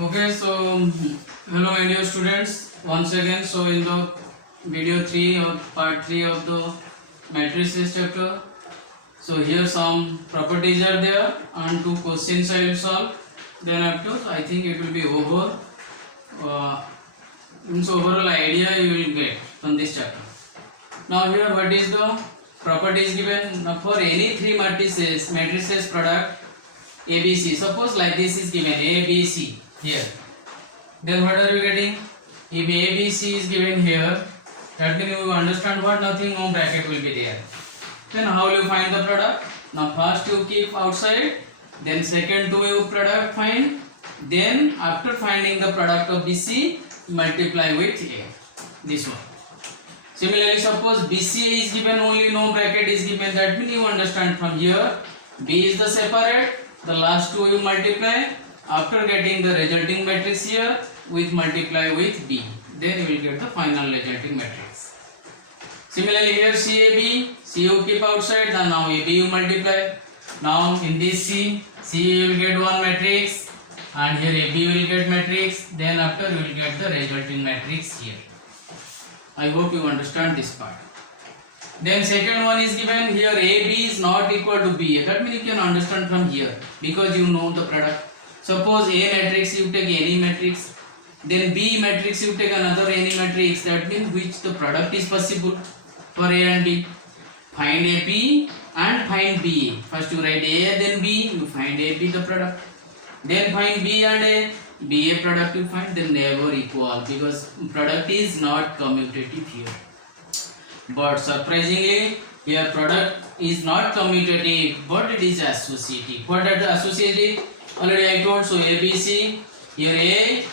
Okay, so hello my dear students. Once again, so in the video 3 or part 3 of the matrices chapter, so here some properties are there and two questions I will solve. Then after, I think it will be over. Uh, means overall idea you will get from this chapter. Now here what is the properties given? Now for any three matrices product ABC. Suppose like this is given ABC here. Then what are we getting? If ABC is given here, that means you understand what nothing, no bracket will be there. Then how will you find the product? Now first you keep outside, then second two you product find, then after finding the product of BC, multiply with A. This one. Similarly, suppose BCA is given, only no bracket is given, that means you understand from here, B is the separate, the last two you multiply, after getting the resulting matrix here, with multiply with B, then you will get the final resulting matrix. Similarly here CAB, C you keep outside, then now AB you multiply. Now in this C you will get one matrix, and here AB will get matrix, then after you will get the resulting matrix here. I hope you understand this part. Then second one is given here, AB is not equal to BA. That means you can understand from here, because you know the product. Suppose A matrix you take any matrix, then B matrix you take another any matrix, that means which the product is possible for A and B. Find AP and find BA. First you write A then B, you find AB the product. Then find B and A, BA product you find, then never equal, because product is not commutative here. But surprisingly here product is not commutative, but it is associative. What are the associative? Already I told. So ABC, here A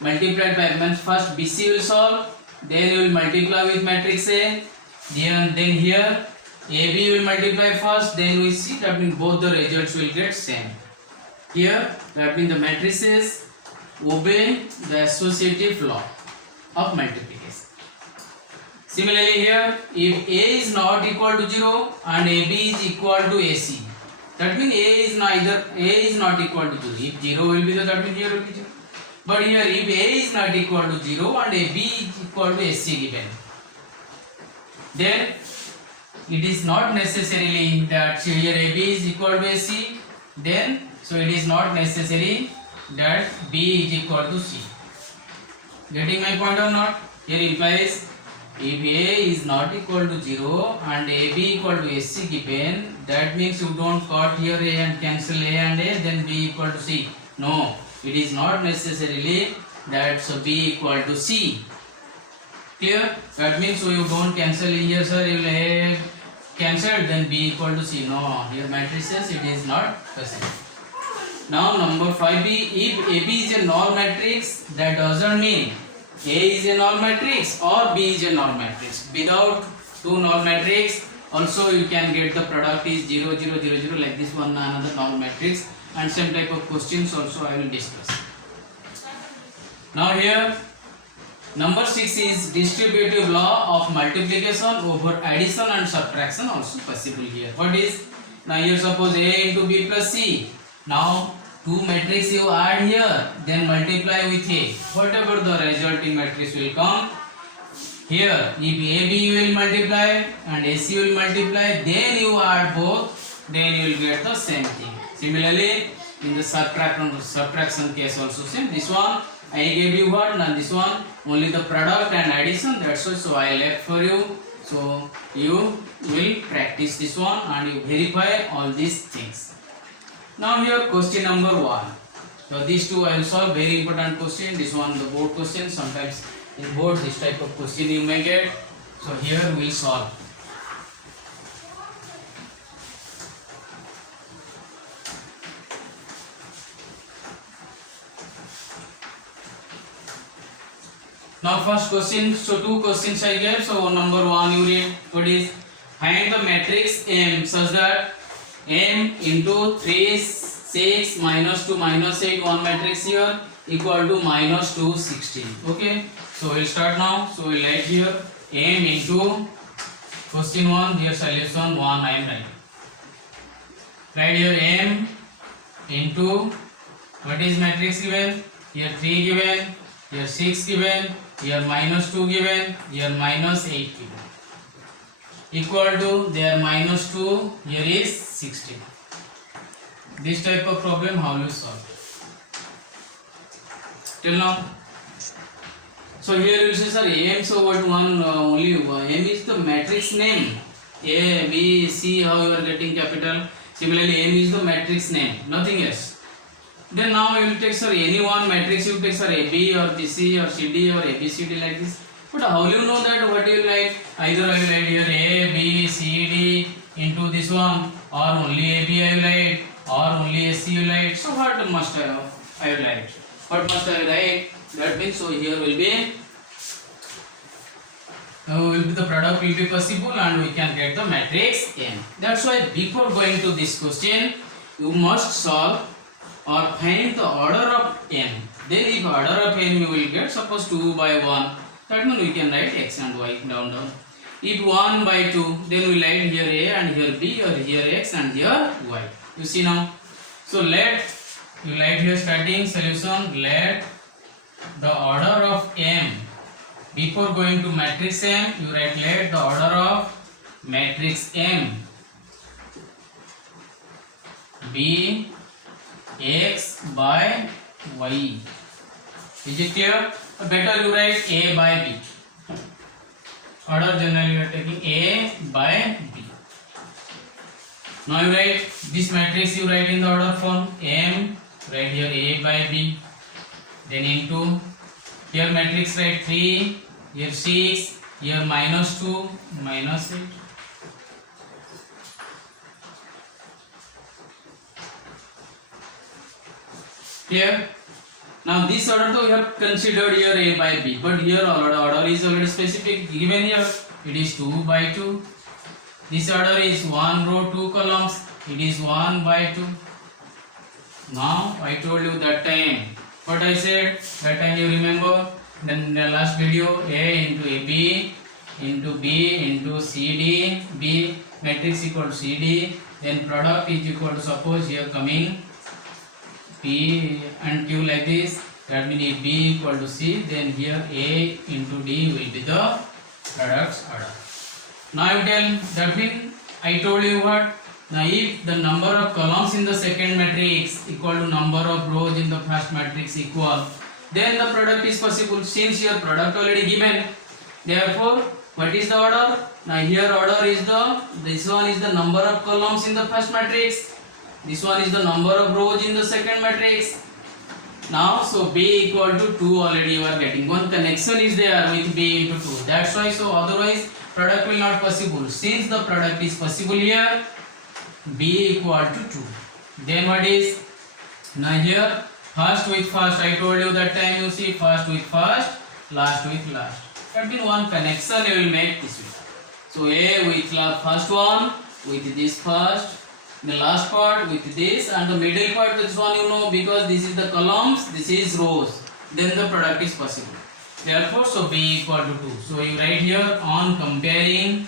multiplied by means first BC will solve, then you will multiply with matrix A, then here AB will multiply first, then we see, that means both the results will get same. Here that means the matrices obey the associative law of multiplication. Similarly here, if A is not equal to 0 and AB is equal to AC, that means A is not equal to 0. If 0 will be there, that means here will be 0. But here if A is not equal to 0 and AB is equal to AC given, then it is not necessarily that here AB is equal to AC, then so it is not necessary that B is equal to C. Getting my point or not? Here implies if A is not equal to 0 and AB equal to AC given, that means you don't cut here A and cancel A and A, then B equal to C. No, it is not necessarily that so B equal to C. Clear? That means so you don't cancel here, sir, you will A cancelled, then B equal to C. No, here matrices it is not possible. Now number 5b, if AB is a null matrix, that doesn't mean A is a null matrix or B is a null matrix. Without two null matrix also you can get the product is 0 0 0 0, like this one another null matrix, and same type of questions also I will discuss. Now here number 6 is distributive law of multiplication over addition and subtraction also possible here. What is? Now here suppose A into B plus C. Now two matrix you add here, then multiply with A. Whatever the resulting matrix will come. Here if AB will multiply and AC will multiply, then you add both, then you will get the same thing. Similarly in the subtraction case also same. This one I gave you what, and this one only the product and addition, that's why so I left for you. So you will practice this one and you verify all these things. Now here question number 1. So these two I will solve, very important question. This one the board question. Sometimes in board this type of question you may get. So here we will solve. Now first question, so two questions I gave. So number 1 you read, what is? Find the matrix M such that M into 3 6 minus 2 minus 8, one matrix here, equal to minus 2 16. Okay, so we'll start now. So we'll write here M into question 1, here solution 1 I am writing. Write here M into what is matrix given? here 3 given, here 6 given, here minus 2 given, here minus 8 given. Equal to there minus 2, here is 16. This type of problem how will you solve? Till now. So here you say sir M, so what one only M is the matrix name. A, B, C, how you are getting capital. Similarly M is the matrix name, nothing else. Then now you will take sir any one matrix, you take sir AB or BC or CD or ABCD like this. But how will you know that what you write? Either I will write here A, B, C, D into this one, or only AB I will write, or only AC you write. So what must I will write? What must I write? That means so here will be the product will be possible and we can get the matrix M. That's why before going to this question, you must solve or find the order of M. Then if order of M you will get, suppose 2 by 1, that means we can write X and Y down. If 1 by 2, then we write here A and here B or here X and here Y. You see now. So let you write here starting solution, let the order of M. Before going to matrix M, you write let the order of matrix M be X by Y. Is it clear? Or better you write A by B. Order generally you are taking A by B. Now you write this matrix, you write in the order form M, write here A by B, then into here matrix write 3, here 6, here minus 2, minus 8. Here now this order though we have considered here A by B, but here order is already specific given here. It is 2 by 2. This order is 1 row 2 columns. It is 1 by 2. Now I told you that time. What I said that time you remember? Then the last video, A into AB into B into CD, B matrix equal to CD, then product is equal to, suppose here coming P and Q like this, that means if B equal to C, then here A into D will be the product's order. Now you tell, that means I told you what? Now if the number of columns in the second matrix equal to number of rows in the first matrix equal, then the product is possible, since your product already given. Therefore what is the order? Now here order is this one is the number of columns in the first matrix, this one is the number of rows in the second matrix. Now so B equal to 2 already you are getting, one connection is there with B into 2, that's why. So otherwise product will not possible. Since the product is possible here, B equal to 2, then what is? Now here first with first, I told you that time, you see first with first, last with last. That means one connection you will make this way. So A with first one with this first, the last part with this, and the middle part with this one, you know, because this is the columns, this is rows, then the product is possible. Therefore so B equal to 2. So you write here on comparing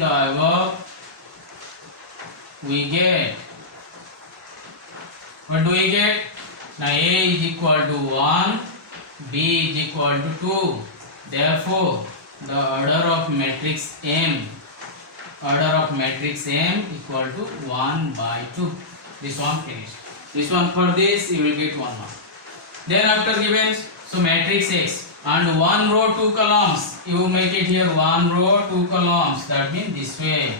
the above, we get, what do we get? Now A is equal to 1, B is equal to 2. Therefore the order of matrix M equal to 1 by 2. This one finished. This one, for this you will get 1 mark. Then after given, so matrix X and 1 row 2 columns, you make it here 1 row 2 columns, that means this way.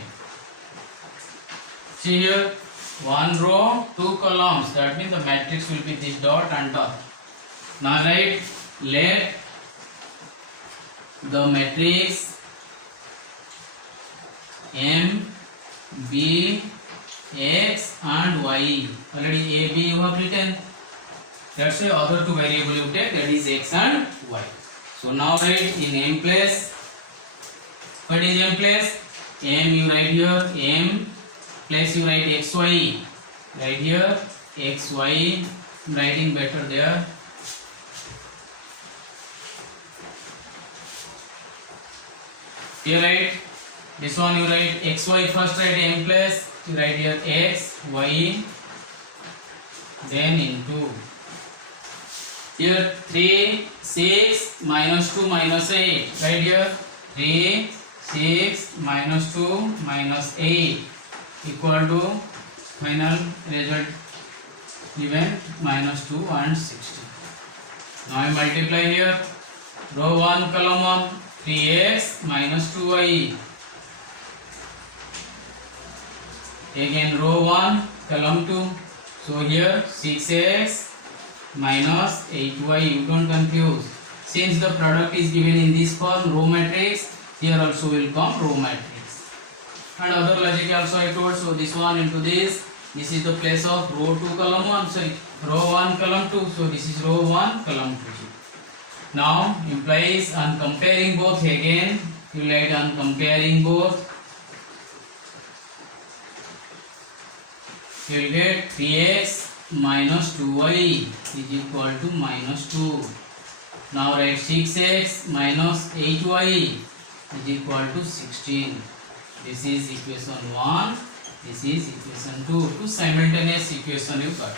See here 1 row 2 columns, that means the matrix will be this dot and dot. Now write let the matrix M B X and Y. Already A, B you have written. That's why other two variable you take, that is X and Y. So now write in M place. What is M place? M you write here, M place you write XY. Right here XY. Writing better there. Here write this one, you write XY first, write M place. You write here X, Y, then into. Here 3, 6 minus 2 minus 8. Right here 3, 6 minus 2 minus 8 equal to final result given minus 2 and 16. Now I multiply here. Row 1 column 1 3x minus 2y. Again row 1 column 2. So here 6x minus 8y. You don't confuse. Since the product is given in this form row matrix, here also will come row matrix. And other logic also I told. So this one into this. This is the place of row 2 column 1. Sorry, row 1 column 2. So this is row 1 column 2. Now implies on comparing both again. You write on comparing both. You will get 3x minus 2y is equal to minus 2. Now write 6x minus 8y is equal to 16. This is equation 1. This is equation 2. Two simultaneous equation you got.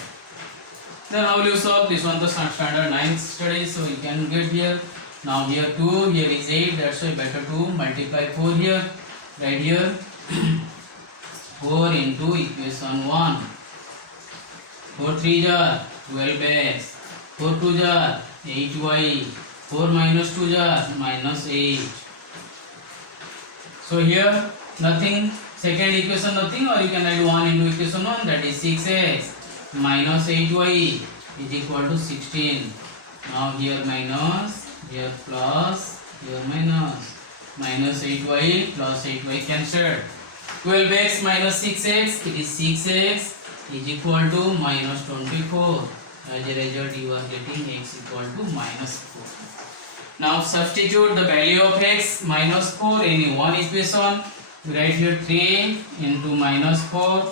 Then how will you solve this one? The standard 9th study. So you can get here. Now here 2, here is 8. That's why better to multiply 4 here. Right here 4 into equation 1. 4 3 jar 12x. 4 2 jar 8y. 4 minus 2 jar minus 8. So here nothing. Second equation nothing, or you can add 1 into equation 1, that is 6x minus 8y is equal to 16. Now here minus, here plus, here minus. Minus 8y plus 8y cancelled. 12x minus 6x, it is 6x is equal to minus 24. As a result you are getting x equal to minus 4. Now substitute the value of x minus 4 in one equation. Write here 3 into minus 4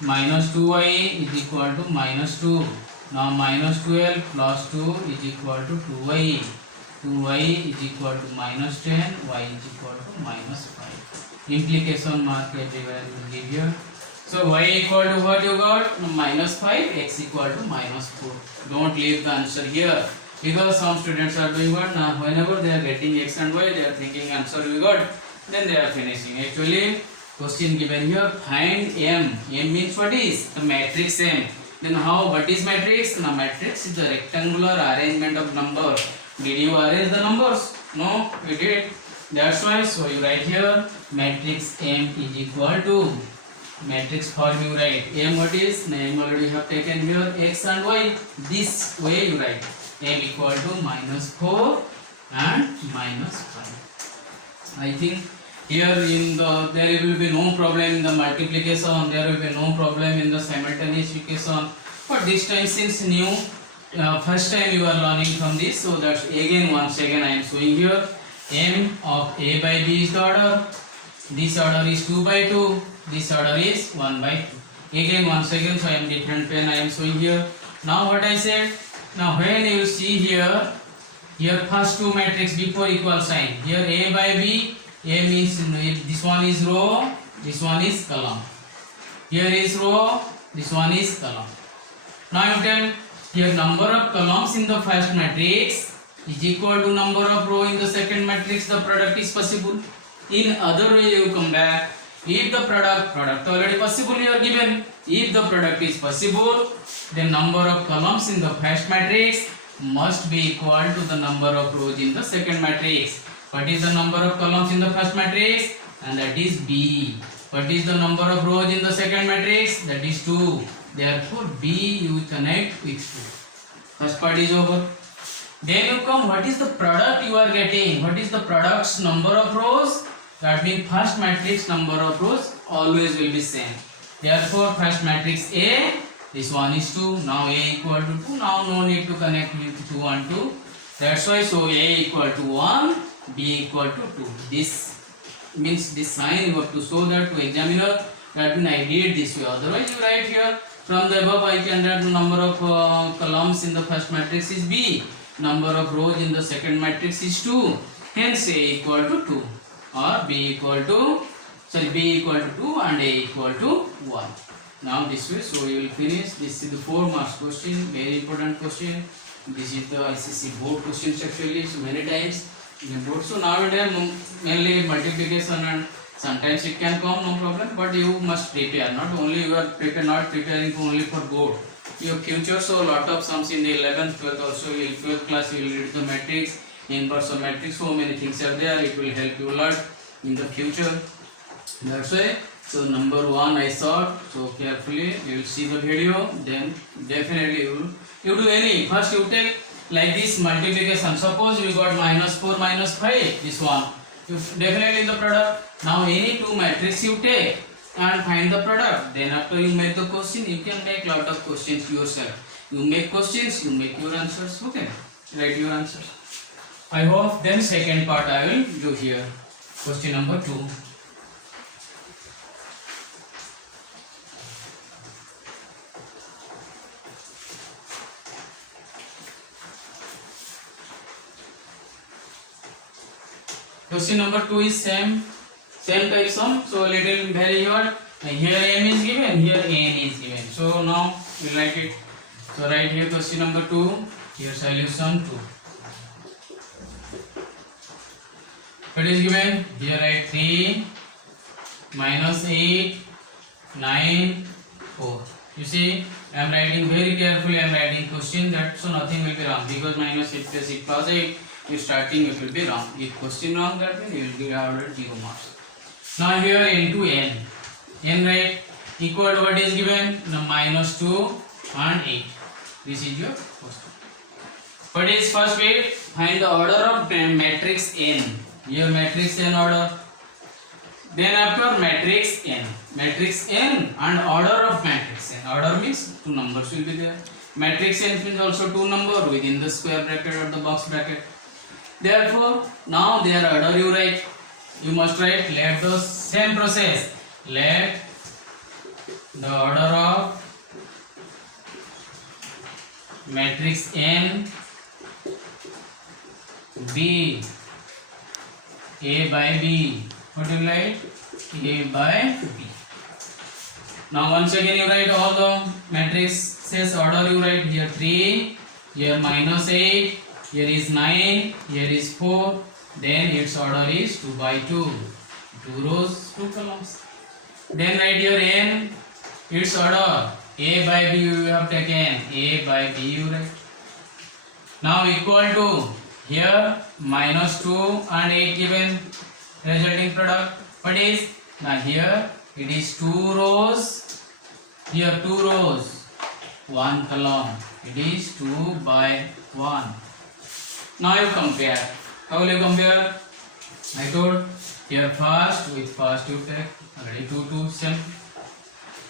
minus 2y is equal to minus 2. Now minus 12 plus 2 is equal to 2y. 2y is equal to minus 10, y is equal to minus 5. Implication mark everywhere will give here. So y equal to what you got? Minus 5, x equal to minus 4. Don't leave the answer here. Because some students are doing what? Now whenever they are getting x and y, they are thinking answer we got. Then they are finishing. Actually, question given here, find M. M means what is? The matrix M. Then how? What is matrix? Now matrix is the rectangular arrangement of numbers. Did you arrange the numbers? No, we did. That's why. So you write here, matrix M is equal to matrix form you write. M what is? M already have taken here x and y. This way you write. M equal to minus 4 and minus 5. I think here in the there will be no problem in the multiplication, there will be no problem in the simultaneous equation. But this time since new first time you are learning from this, so that's again once again I am showing here M of A by B is the order. This order is 2 by 2. This order is 1 by 2. Again once again, so I am different pen I am showing here. Now what I said, now when you see here first two matrix before equal sign, here A by B, A means this one is row, this one is column. Here is row, this one is column. Now you tell here number of columns in the first matrix is equal to number of row in the second matrix, the product is possible. In other way you come back, if the product already possible here given, if the product is possible, then number of columns in the first matrix must be equal to the number of rows in the second matrix. What is the number of columns in the first matrix? And that is B. What is the number of rows in the second matrix? That is 2. Therefore B you connect with 2. First part is over. Then you come, what is the product you are getting? What is the product's number of rows? That means first matrix number of rows always will be same. Therefore first matrix A, this one is 2. Now A equal to 2. Now no need to connect with 2 and 2. That's why, so A equal to 1, B equal to 2. This means this sign you have to show that to examiner. That means I did this way. Otherwise you write here from the above I can write the number of columns in the first matrix is B. Number of rows in the second matrix is 2. Hence A equal to 2. Or B equal to 2 and A equal to 1. now this way. So you will finish. This is the 4 marks question, very important question. This is the ICC board questions actually, so many times in the board. So nowadays mainly multiplication and sometimes it can come, no problem, but you must prepare. Not only you are not preparing only for board. Your future, so lot of sums in the 11th, 12th also, in 12th class you will read the matrix, inverse of matrix, so many things are there. It will help you a lot in the future. That's why. So number 1 I saw. So carefully you will see the video. Then definitely you do any. First you take like this multiplication. Suppose you got -4 -5. This one. You definitely in the product. Now any two matrix you take and find the product. Then after you make the question, you can make lot of questions yourself. You make questions, you make your answers. Okay. Write your answers. I hope. Then second part I will do here. Question number 2. Question number 2 is same type sum. So little very hard. Here m is given, here n is given. So now we write it. So write here question number 2. Here solution 2. What is given? Here write 3 -8 9 4. You see, I am writing very carefully. I am writing question that so nothing will be wrong because -8 plus 8 plus 8. If starting it will be wrong. If question wrong, that means you will get out 0 marks. Now here into n. N right equal to what is given? Now -2 and 8. This is your question. What is first way? Find the order of matrix n. Here matrix n order. Then after matrix n. Matrix n and order of matrix n. Order means 2 numbers will be there. Matrix n means also 2 number within the square bracket or the box bracket. Therefore, now their order you write. You must write let the same process. Let the order of matrix n be A by B. What do you write? A by B. Now once again you write all the matrices order. You write here 3, here -8. Here is 9, here is 4, then its order is 2 by 2. 2 rows, 2 columns. Then write your n, its order. A by B you have taken. A by B you write. Now equal to here -2 and 8 given resulting product. What is? Now here it is 2 rows. Here 2 rows, 1 column. It is 2 by 1. Now you compare. How will you compare? I told here first with first you take. Already 2 same.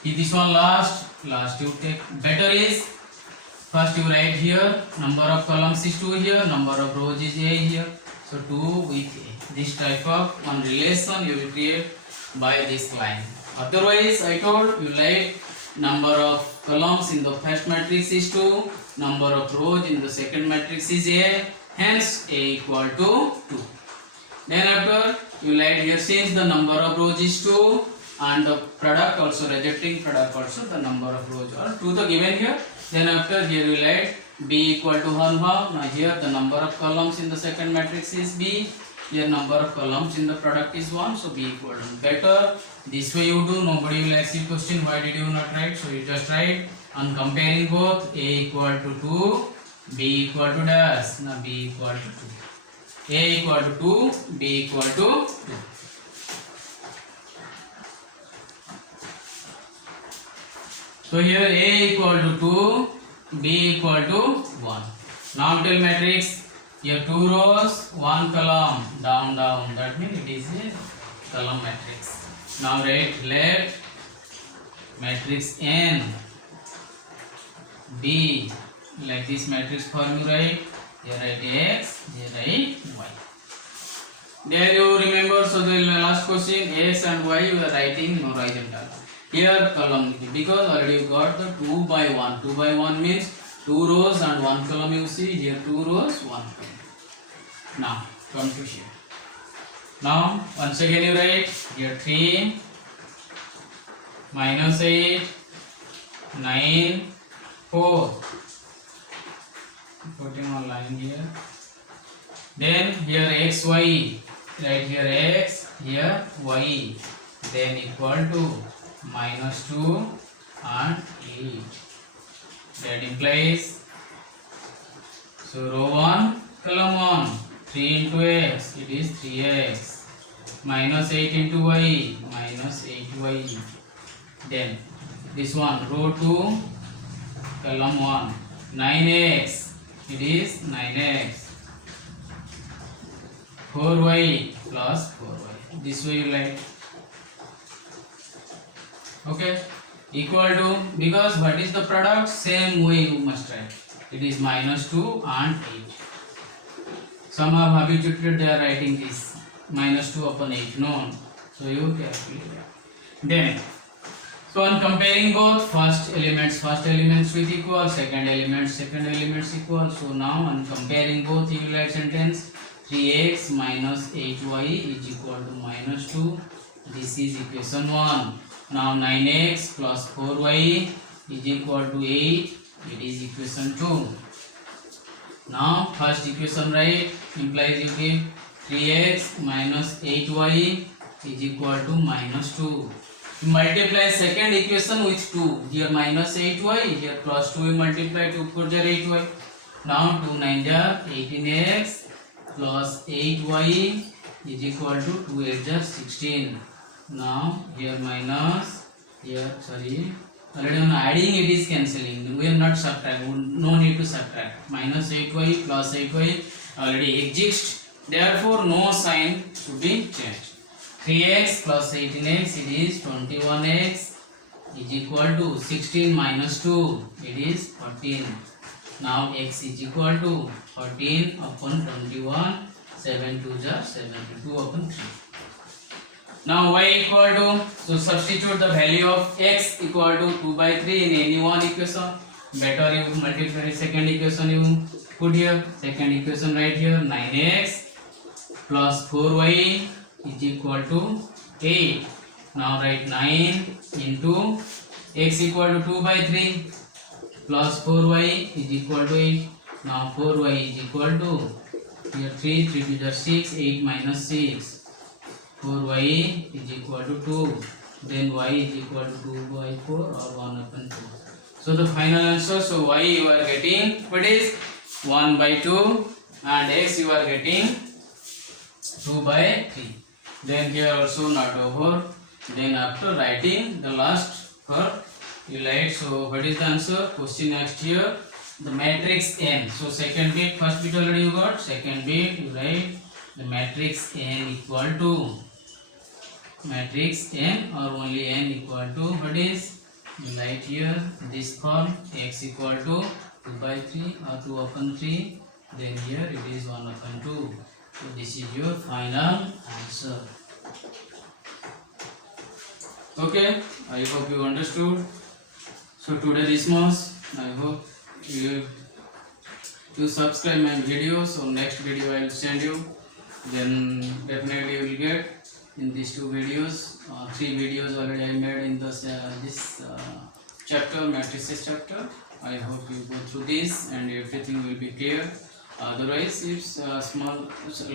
If this one last you take. Better is first you write here number of columns is 2 here, number of rows is A here. So 2 with A. This type of one relation you will create by this line. Otherwise I told you write number of columns in the first matrix is 2, number of rows in the second matrix is A. Hence A equal to 2. Then after you write here since the number of rows is 2 and the product also rejecting product also the number of rows are 2 the given here. Then after here you write B equal to 1 half. Now here the number of columns in the second matrix is B. Here number of columns in the product is 1. So B equal to 1. Better this way you do. Nobody will ask you question why did you not write. So you just write on comparing both. A equal to 2. B equal to dash. Now B equal to 2. A equal to 2. B equal to 2. So here A equal to 2. B equal to 1. Now tell matrix. Here 2 rows, 1 column. Down. That means it is a column matrix. Now write let matrix n be like this matrix form you write. Here write x, here write y. There you remember. So the last question x and y you are writing horizontal. Here column because already you got the 2 by 1. 2 by 1 means 2 rows and 1 column you see. Here 2 rows, 1 column. Now come to here. Now once again you write here 3 -8 9 4, putting one line here. Then here x y, right here x, here y, then equal to -2 and 8. That implies, so row 1 column 1, 3 into x, it is 3x, -8 into y, -8y. Then this one, row 2 column 1, 9x, it is 9x, 4y plus 4y. This way you write. Okay, equal to, because what is the product? Same way you must write. It is -2 and 8. Some are habituated, they are writing this -2 upon 8. No, so you carefully write. Then, so on comparing both, first elements with equal, second elements equal. So now on comparing both, you will write sentence 3x minus 8y is equal to -2. This is equation 1. Now 9x plus 4y is equal to 8. It is equation 2. Now first equation write, implies you give 3x minus 8y is equal to -2. You multiply second equation with 2. Here -8y, here plus 2 you multiply, 2 4 jar 8y. Now 2 9 jar 18x plus 8y is equal to 2 8 jar 16. Now here minus, here sorry, already on adding it is cancelling. We are not subtracting. No need to subtract. -8y plus 8y already exists. Therefore no sign should be changed. 3x plus 18x, it is 21x is equal to 16 minus 2, it is 14. Now x is equal to 14 upon 21, 7 2 jar 72 upon 3. Now y equal to, so substitute the value of x equal to 2/3 in any one equation. Better you multiply second equation, you put here, second equation right here, 9x plus 4y is equal to 8. Now write 9 into x equal to 2/3 plus 4y is equal to 8. Now 4y is equal to, here 3 2 are 6, 8 minus 6. 4y is equal to 2. Then y is equal to 2/4 or 1 upon 2. So the final answer, so y you are getting, what is 1/2 and x you are getting 2/3. Then here also not over. Then after writing the last part, you write, so what is the answer? Question next here, the matrix n. So second bit, first bit already you got, second bit you write the matrix n equal to, matrix n or only n equal to, what is, you write here this form, x equal to 2/3 or 2 upon 3, then here it is 1 upon 2. So this is your final answer. Okay, I hope you understood. So today this much. I hope you subscribe my video. So next video I will send you. Then definitely you will get in these 2 videos. 3 videos already I made in this chapter, matrices chapter. I hope you go through this and everything will be clear. Otherwise, if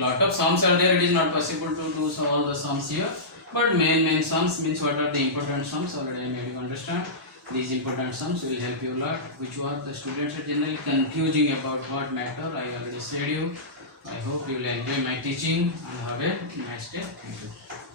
lot of sums are there, it is not possible to do all the sums here. But main sums means what are the important sums already I made you understand. These important sums will help you a lot, which were the students are generally confusing about what matter. I already said you. I hope you will enjoy my teaching and have a nice day. Thank you.